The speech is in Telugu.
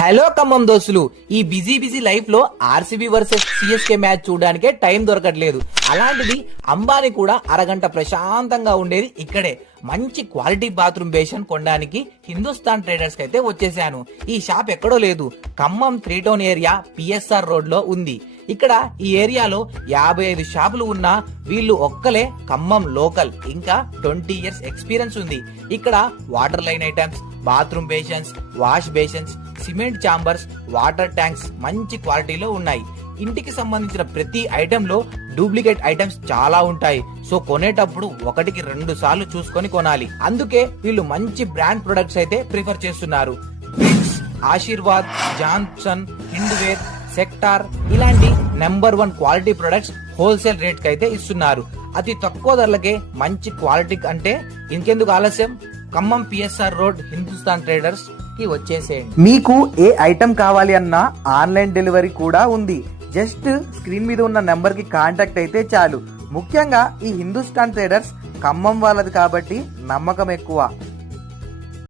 హలో ఖమ్మం దోస్తులు, ఈ బిజీ లైఫ్ లో ఆర్సీబీ వర్సెస్ సిఎస్కే మ్యాచ్ చూడడానికే టైం దొరకట్లేదు. అలాంటిది అంబానీ కూడా అరగంట ప్రశాంతంగా ఉండేది ఇక్కడే. మంచి క్వాలిటీ బాత్రూమ్ బేషన్ కొనడానికి హిందుస్థాన్ ట్రేడర్స్ కి అయితే వచ్చేసాను. ఈ షాప్ ఎక్కడో లేదు, Khammam 3 town area PSR road లో ఉంది. ఇక్కడ ఈ ఏరియాలో 55 షాపులు ఉన్నా వీళ్ళు ఒక్కలే ఖమ్మం లోకల్. ఇంకా 20 ఇయర్స్ ఎక్స్పీరియన్స్ ఉంది. ఇక్కడ water line items, bathroom basins, wash basins, cement chambers, water tanks మంచి క్వాలిటీలో ఉన్నాయి. ఇంటికి సంబంధించిన ప్రతి ఐటమ్ లో డూప్లికేట్ ఐటమ్స్ చాలా ఉంటాయి. సో కొనేటప్పుడు 1కి 2 సార్లు చూసుకొని కొనాలి. అందుకే వీళ్ళు మంచి బ్రాండ్ ప్రొడక్ట్స్ అయితే ప్రిఫర్ చేస్తున్నారు. Prince, Ashirvad, Johnson, Hindware, sector ఇలాంటి number 1 quality products wholesale rate కి అయితే ఇస్తున్నారు. అతి తక్కువ ధరలకే మంచి క్వాలిటీ అంటే ఇంకెందుకు ఆలస్యం, Khammam PSR road Hindustan traders కి వచ్చేసేయండి. మీకు ఏ ఐటమ్ కావాలి అన్నా ఆన్లైన్ డెలివరీ కూడా ఉంది. జస్ట్ స్క్రీన్ మీద ఉన్న నెంబర్ కి కాంటాక్ట్ అయితే చాలు. ముఖ్యంగా ఈ హిందుస్థాన్ ట్రేడర్స్ ఖమ్మం వాళ్ళది కాబట్టి నమ్మకం ఎక్కువ.